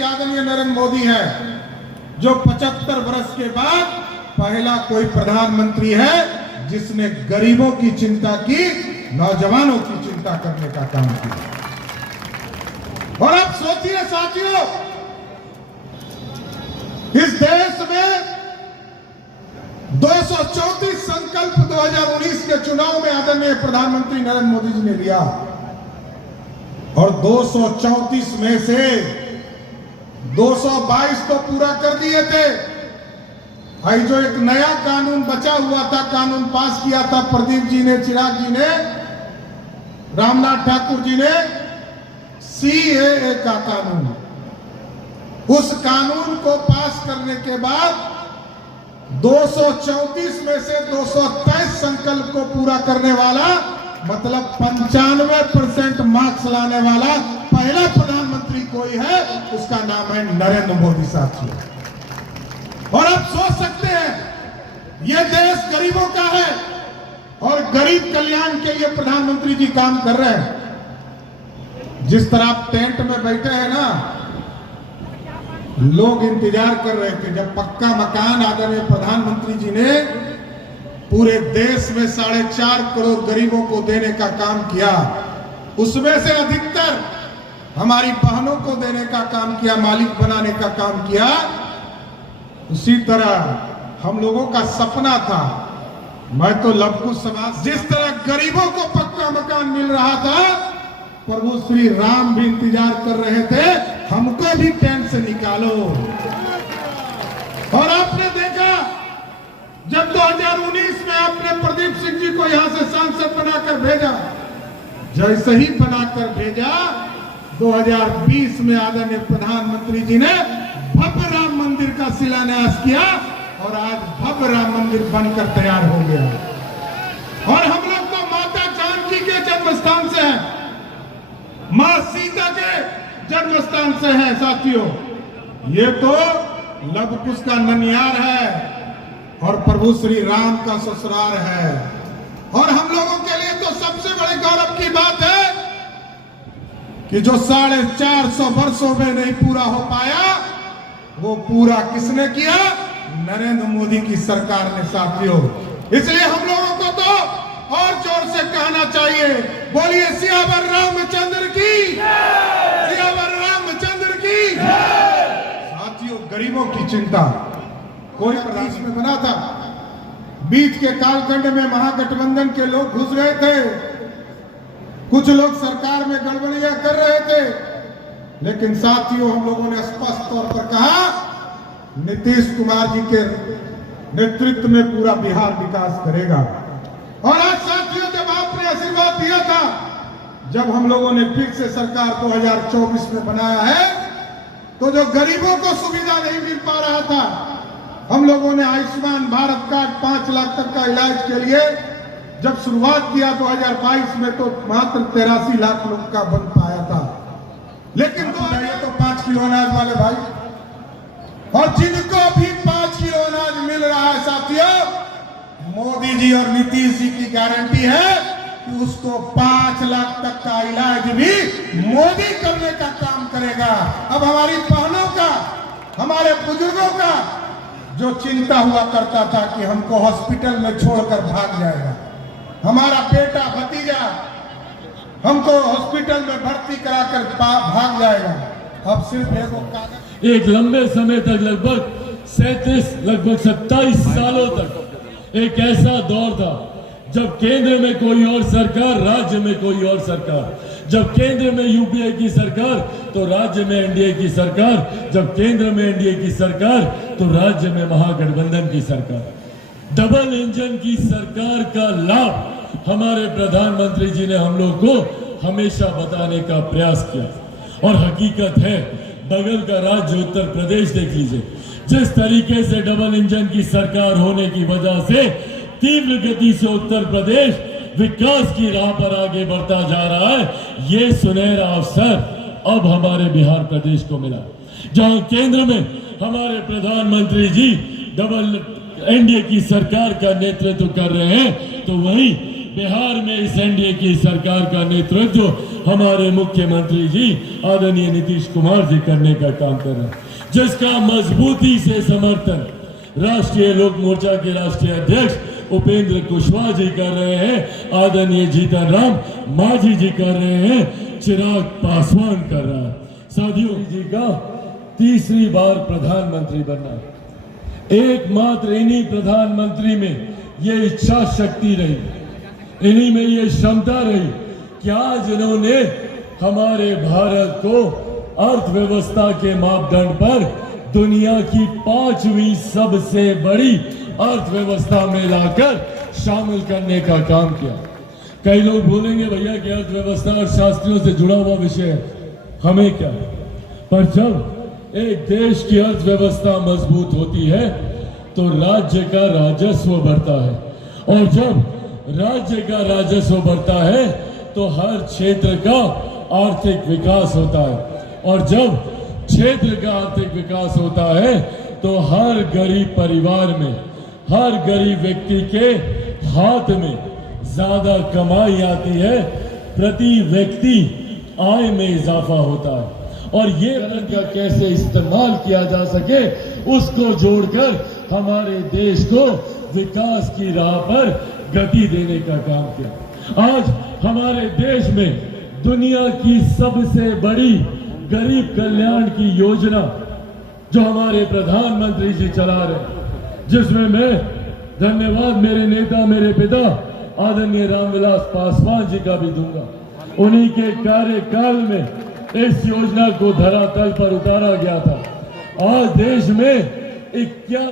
प्रधानमंत्री आदरणीय नरेंद्र मोदी है, जो 75 वर्ष के बाद पहला कोई प्रधानमंत्री है जिसने गरीबों की चिंता की, नौजवानों की चिंता करने का काम किया। और अब सोचिए साथियों, इस देश में 234 संकल्प 2019 के चुनाव में आदरणीय प्रधानमंत्री नरेंद्र मोदी जी ने लिया और 234 में से 222 तो पूरा कर दिए थे। आई जो एक नया कानून बचा हुआ था, कानून पास किया था प्रदीप जी ने, चिराग जी ने, रामनाथ ठाकुर जी ने, सीएए का कानून, उस कानून को पास करने के बाद 234 में से 223 संकल्प को पूरा करने वाला, मतलब 95% मार्क्स लाने वाला पहला प्रधानमंत्री कोई है, उसका नाम है नरेंद्र मोदी साथियों। और आप सोच सकते हैं यह देश गरीबों का है और गरीब कल्याण के लिए प्रधानमंत्री जी काम कर रहे हैं। जिस तरह आप टेंट में बैठे हैं ना, लोग इंतजार कर रहे थे जब पक्का मकान आदरणीय प्रधानमंत्री जी ने पूरे देश में 4.5 करोड़ गरीबों को देने का काम किया। उसमें से अधिकतर हमारी बहनों को देने का काम किया, मालिक बनाने का काम किया। उसी तरह हम लोगों का सपना था, मैं तो लवकुश समाज, जिस तरह गरीबों को पक्का मकान मिल रहा था, प्रभु श्री राम भी इंतजार कर रहे थे, हमको भी टेंट से निकालो। और आपने देखा जब 2019 में आपने प्रदीप सिंह जी को यहां से सांसद बनाकर भेजा, जैसे ही बनाकर भेजा 2020 में आदरणीय प्रधानमंत्री जी ने भव्य राम मंदिर का शिलान्यास किया और आज भव्य राम मंदिर बनकर तैयार हो गया। और हम लोग तो माता जानकी के जन्म स्थान से हैं, मां सीता के जन्म स्थान से हैं साथियों। ये तो लवकुश का ननियार है और प्रभु श्री राम का ससुराल है। और हम लोगों के लिए तो सबसे बड़े गौरव की बात है कि जो 450 वर्षों में नहीं पूरा हो पाया, वो पूरा किसने किया? नरेंद्र मोदी की सरकार ने साथियों। इसलिए हम लोगों को तो और जोर से कहना चाहिए, बोलिए सियावर रामचंद्र की, सियावर रामचंद्र की। साथियों, गरीबों की चिंता कोई प्रदेश में बना था, बीच के कालखंड में महागठबंधन के लोग घुस रहे थे, कुछ लोग सरकार में गड़बड़ियां कर रहे थे, लेकिन साथियों हम लोगों ने स्पष्ट तौर पर कहा नीतीश कुमार जी के नेतृत्व में पूरा बिहार विकास करेगा। और आज साथियों, जब आपने आशीर्वाद दिया था, जब हम लोगों ने फिर से सरकार 2024 में बनाया है, तो जो गरीबों को सुविधा नहीं मिल पा रहा था, हम लोगों ने आयुष्मान भारत कार्ड 5 लाख तक का इलाज के लिए जब शुरुआत किया 2022 में, तो मात्र 83 लाख लोग का बन पाया था। लेकिन तो 5 किलो अनाज वाले भाई, और जिनको भी 5 किलो अनाज मिल रहा है साथियों, मोदी जी और नीतीश जी की गारंटी है कि उसको 5 लाख तक का इलाज भी मोदी करने का काम करेगा। अब हमारी बहनों का, हमारे बुजुर्गों का जो चिंता हुआ करता था कि हमको हॉस्पिटल में छोड़कर भाग जाएगा, हमारा बेटा भतीजा हमको हॉस्पिटल में भर्ती कराकर भाग जाएगा, अब सिर्फ एक लंबे समय तक लगभग 27 सालों तक एक ऐसा दौर था जब केंद्र में कोई और सरकार, राज्य में कोई और सरकार, जब केंद्र में यूपीए की सरकार तो राज्य में एनडीए की सरकार, जब केंद्र में एनडीए की सरकार तो राज्य में महागठबंधन की सरकार। डबल इंजन की सरकार का लाभ हमारे प्रधानमंत्री जी ने हम लोग को हमेशा बताने का प्रयास किया। और हकीकत है, बगल का राज्य उत्तर प्रदेश देख लीजिए, जिस तरीके से डबल इंजन की सरकार होने की वजह से तीव्र गति से उत्तर प्रदेश विकास की राह पर आगे बढ़ता जा रहा है। ये सुनहरा अवसर अब हमारे बिहार प्रदेश को मिला, जहां केंद्र में हमारे प्रधानमंत्री जी डबल एनडीए की सरकार का नेतृत्व कर रहे हैं, तो वहीं बिहार में इस एनडीए की सरकार का नेतृत्व हमारे मुख्यमंत्री जी आदरणीय नीतीश कुमार जी करने का काम कर रहे हैं, जिसका मजबूती से समर्थन राष्ट्रीय लोक मोर्चा के राष्ट्रीय अध्यक्ष उपेंद्र कुशवाहा जी कर रहे हैं, आदरणीय जीतन राम मांझी जी कर रहे हैं, चिराग पासवान कर रहा है। साथियों जी का तीसरी बार प्रधानमंत्री बनना, एकमात्र इन्हीं प्रधानमंत्री में ये इच्छा शक्ति रही, इन्हीं में ये क्षमता रही कि आज इन्होंने हमारे भारत को अर्थव्यवस्था के मापदंड पर दुनिया की 5वीं सबसे बड़ी अर्थव्यवस्था में लाकर शामिल करने का काम किया। कई लोग बोलेंगे भैया कि अर्थव्यवस्था और शास्त्रियों से जुड़ा हुआ विषय है, हमें क्या, पर जब एक देश की अर्थव्यवस्था मजबूत होती है तो राज्य का राजस्व बढ़ता है, और जब राज्य का राजस्व बढ़ता है तो हर क्षेत्र का आर्थिक विकास होता है, और जब क्षेत्र का आर्थिक विकास होता है तो हर गरीब परिवार में, हर गरीब व्यक्ति के हाथ में ज्यादा कमाई आती है, प्रति व्यक्ति आय में इजाफा होता है, और ये धन का कैसे इस्तेमाल किया जा सके उसको जोड़कर हमारे देश को विकास की राह पर गति देने का काम किया। आज हमारे देश में दुनिया की सबसे बड़ी गरीब कल्याण की योजना जो हमारे प्रधानमंत्री जी चला रहे, जिसमें मैं धन्यवाद मेरे नेता, मेरे पिता आदरणीय रामविलास पासवान जी का भी दूंगा। उन्हीं के कार्यकाल में इस योजना को धरातल पर उतारा गया था। आज देश में 51